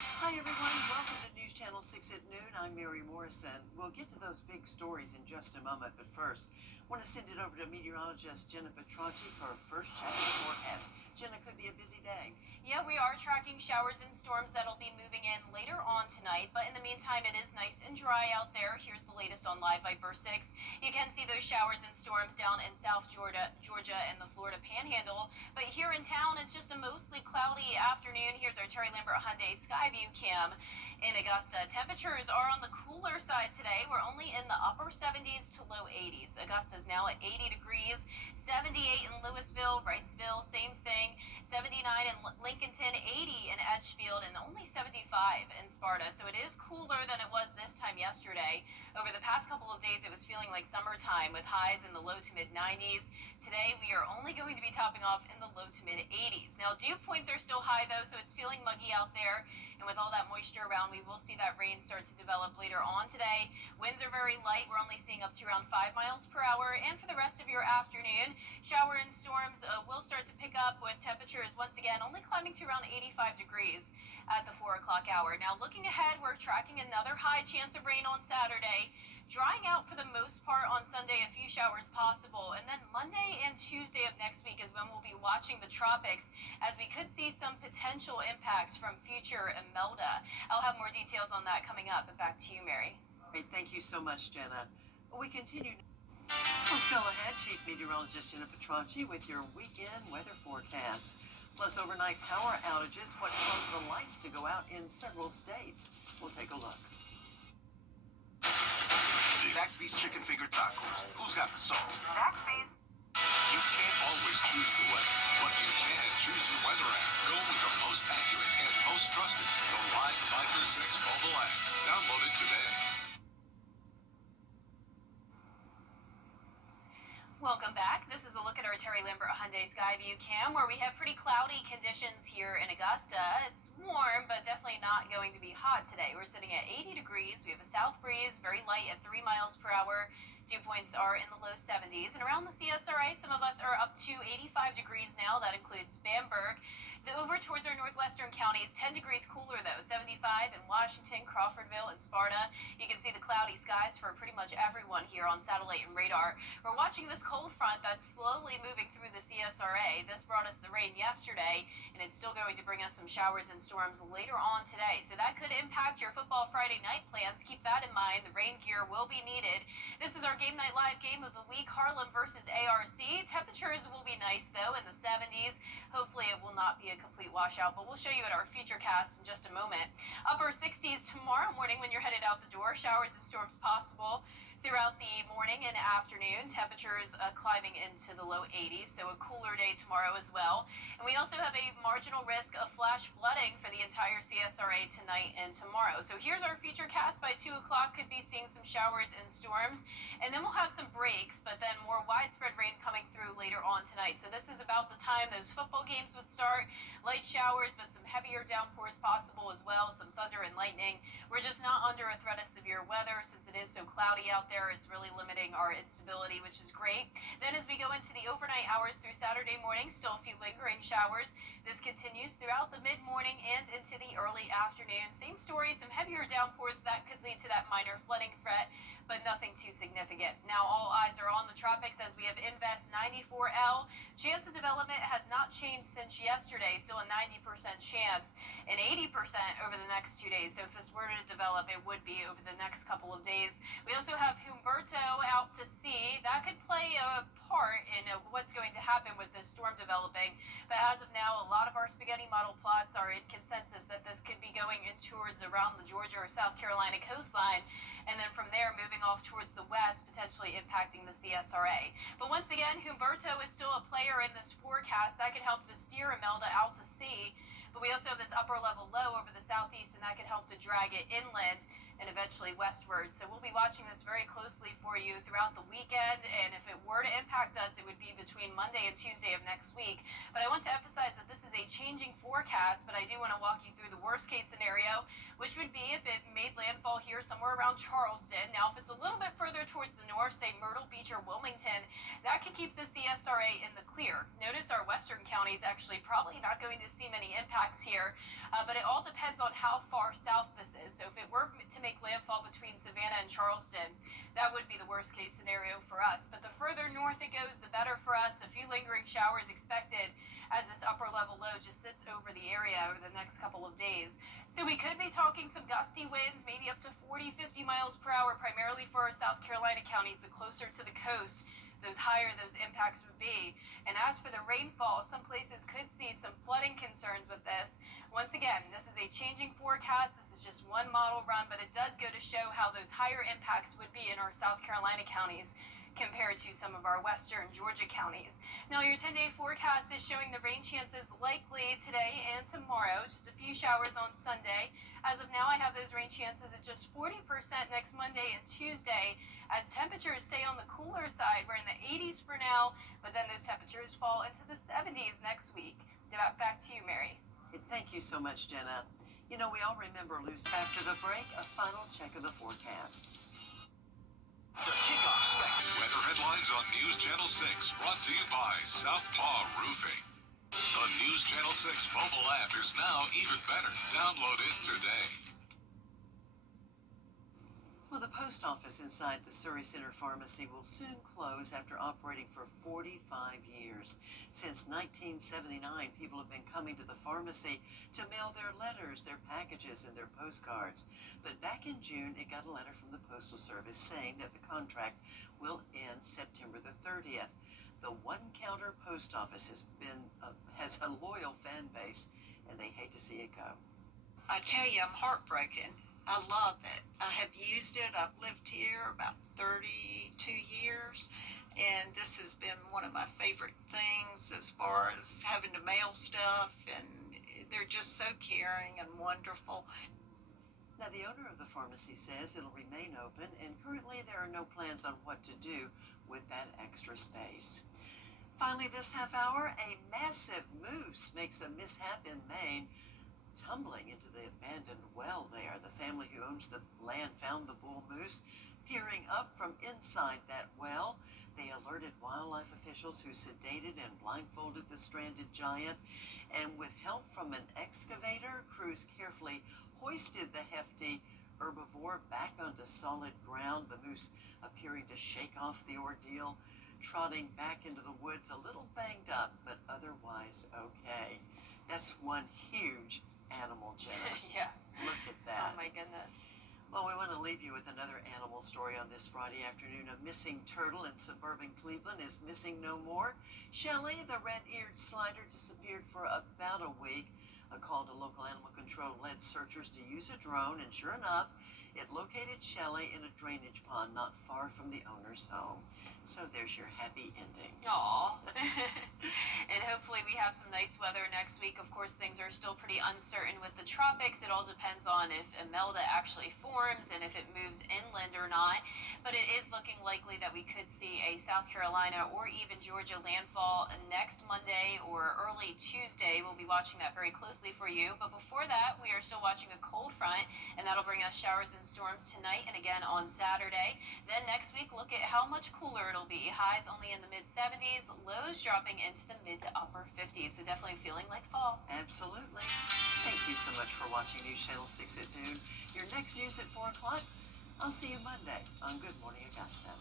Hi everyone, welcome to News Channel 6 at noon. I'm Mary Morrison. We'll get to those big stories in just a moment, but first, I want to send it over to meteorologist Jenna Petracci for our first check of the forecast. Jenna, could be a busy day. Yeah, we are tracking showers and storms that'll be moving in later on tonight, but in the meantime, it is nice and dry out there. Here's the latest on Live Viper 6. You can see those showers and storms down in South Georgia and the Florida Panhandle, but here in town, it's just a mostly cloudy afternoon. Here's our Terry Lambert Hyundai Skyview cam in Augusta. Temperatures are on the cooler side today. We're only in the upper 70s to low 80s. Augusta's now at 80 degrees, 78 in Louisville, Wrightsville, same thing, 79 in Lincolnton, 80 in Edgefield, and only 75 in Sparta. So it is cooler than it was this time yesterday. Over the past couple of days, it was feeling like summertime with highs in the low to mid 90s. Today, we are only going to be topping off in the low to mid 80s. Now, dew points are still high, though, so it's feeling muggy out there. And with all that moisture around, we will see that rain start to develop later on today. Winds are very light. We're only seeing up to around 5 miles per hour. And for the rest of your afternoon, shower and storms will start to pick up with temperatures once again only climbing to around 85 degrees at the 4 o'clock hour. Now, looking ahead, we're tracking another high chance of rain on Saturday. Drying out for the most part on Sunday, a few showers possible. And then Monday and Tuesday of next week is when we'll be watching the tropics, as we could see some potential impacts from future Imelda. I'll have more details on that coming up. But back to you, Mary. Great, thank you so much, Jenna. We continue. Well, still ahead, Chief Meteorologist Jenna Petracci with your weekend weather forecast. Plus, overnight power outages, what caused the lights to go out in several states. We'll take a look. Zaxby's chicken finger tacos. Who's got the sauce? Zaxby's. You can't always choose the weather, but you can choose your weather app. Go with the most accurate and most trusted, the Live Viper 6 mobile app. Download it today. Welcome back. This is a look at our Terry Lambert Hyundai Skyview cam, where we have pretty cloudy conditions here in Augusta. It's warm, but definitely not going to be hot today. We're sitting at 80 degrees. We have a south breeze, very light at 3 miles per hour. Dew points are in the low 70s. And around the CSRA, some of us are up to 85 degrees now. That includes Bamberg. Over towards our northwestern counties, 10 degrees cooler, though. 75 in Washington, Crawfordville, and Sparta. You can see the cloudy skies for pretty much everyone here on satellite and radar. We're watching this cold front that's slowly moving through the CSRA. This brought us the rain yesterday, and it's still going to bring us some showers and storms later on today. So that could impact your football Friday night plans. Keep that in mind. The rain gear will be needed. This is our Game Night Live game of the week, Harlem versus ARC. Temperatures will be nice, though, in the 70s. Hopefully, it will not be a complete washout, but we'll show you at our feature cast in just a moment. Upper 60s tomorrow morning when you're headed out the door. Showers and storms possible throughout the morning and afternoon. Temperatures climbing into the low 80s, so a cooler day tomorrow as well. And we also have a marginal risk of flash flooding for the entire CSRA tonight and tomorrow. So here's our feature cast by 2 o'clock. Could be seeing some showers and storms, and then we'll have some breaks, but then more widespread rain coming through later on tonight. So this is about the time those football games would start. Light showers, but some heavier downpours possible as well, some thunder and lightning. We're just not under a threat of severe weather since it is so cloudy out there. It's really limiting our instability, which is great. Then as we go into the overnight hours through Saturday morning, still a few lingering showers. This continues throughout the mid-morning and into the early afternoon. Same story, some heavier downpours that could lead to that minor flooding threat, but nothing too significant. Now all eyes are on the tropics as we have Invest 94L. Chance of development has not changed since yesterday, still a 90% chance, and 80% over the next 2 days. So if this were to develop, it would be over the next couple of days. We also have Humberto out to sea. That could play a part in what's going to happen with this storm developing. But as of now, a lot of our spaghetti model plots are in consensus that this could be going in towards around the Georgia or South Carolina coastline, and then from there moving off towards the west, potentially impacting the CSRA. But once again, Humberto is still a player in this forecast. That could help to steer Imelda out to sea. But we also have this upper level low over the southeast, and that could help to drag it inland. and eventually westward. So we'll be watching this very closely for you throughout the weekend, and if it were to impact us, it would be between Monday and Tuesday of next week. But I want to emphasize that this is a changing forecast, but I do want to walk you through the worst case scenario, which would be if it made landfall here somewhere around Charleston. Now, if it's a little bit further towards the north, say Myrtle Beach or Wilmington, that could keep the CSRA in the clear. Notice our western counties actually probably not going to see many impacts here, but it all depends on how far south this is. So if it were to make landfall between Savannah and Charleston, that would be the worst case scenario for us. But the further north it goes, the better for us. A few lingering showers expected as this upper level low just sits over the area over the next couple of days. So we could be talking some gusty winds, maybe up to 40, 50 miles per hour, primarily for our South Carolina counties. The closer to the coast, those higher those impacts would be. And as for the rainfall, some places could see some flooding concerns with this. Once again, this is a changing forecast. This is just one model run, but it does go to show how those higher impacts would be in our South Carolina counties compared to some of our western Georgia counties. Now, your 10-day forecast is showing the rain chances likely today and tomorrow, just a few showers on Sunday. As of now, I have those rain chances at just 40% next Monday and Tuesday, as temperatures stay on the cooler side. We're in the 80s for now, but then those temperatures fall into the 70s next week. Back to you, Mary. Thank you so much, Jenna. You know, we all remember after the break, a final check of the forecast. The kickoff weather headlines on News Channel 6, brought to you by Southpaw Roofing. The News Channel 6 mobile app is now even better. Download it today. Well, the post office inside the Surrey Center Pharmacy will soon close after operating for 45 years. Since 1979, people have been coming to the pharmacy to mail their letters, their packages, and their postcards. But back in June, it got a letter from the Postal Service saying that the contract will end September the 30th. The one-counter post office has a loyal fan base, and they hate to see it go. I tell you, I'm heartbroken. I love it. I have used it. I've lived here about 32 years, and this has been one of my favorite things as far as having to mail stuff, and they're just so caring and wonderful. Now, the owner of the pharmacy says it'll remain open, and currently there are no plans on what to do with that extra space. Finally, this half hour, a massive moose makes a mishap in Maine, tumbling into the abandoned well there. The family who owns the land found the bull moose peering up from inside that well. They alerted wildlife officials who sedated and blindfolded the stranded giant, and with help from an excavator, crews carefully hoisted the hefty herbivore back onto solid ground, the moose appearing to shake off the ordeal, trotting back into the woods a little banged up, but otherwise okay. That's one huge animal, Jenna. Yeah. Look at that. Oh my goodness. Well, we want to leave you with another animal story on this Friday afternoon. A missing turtle in suburban Cleveland is missing no more. Shelley, the red-eared slider, disappeared for about a week. A call to local animal control led searchers to use a drone, and sure enough, it located Shelley in a drainage pond not far from the owner's home. So there's your happy ending. Aw. And hopefully we have some nice weather next week. Of course, things are still pretty uncertain with the tropics. It all depends on if Imelda actually forms and if it moves inland or not. But it is looking likely that we could see a South Carolina or even Georgia landfall next Monday or early Tuesday. We'll be watching that very closely for you. But before that, we are still watching a cold front, and that'll bring us showers and storms tonight and again on Saturday. Then next week, look at how much cooler it'll be. Highs only in the mid-70s, lows dropping into the mid to upper 50s. So definitely feeling like fall. Absolutely. Thank you so much for watching News Channel 6 at noon. Your next news at 4 o'clock. I'll see you Monday on Good Morning Augusta.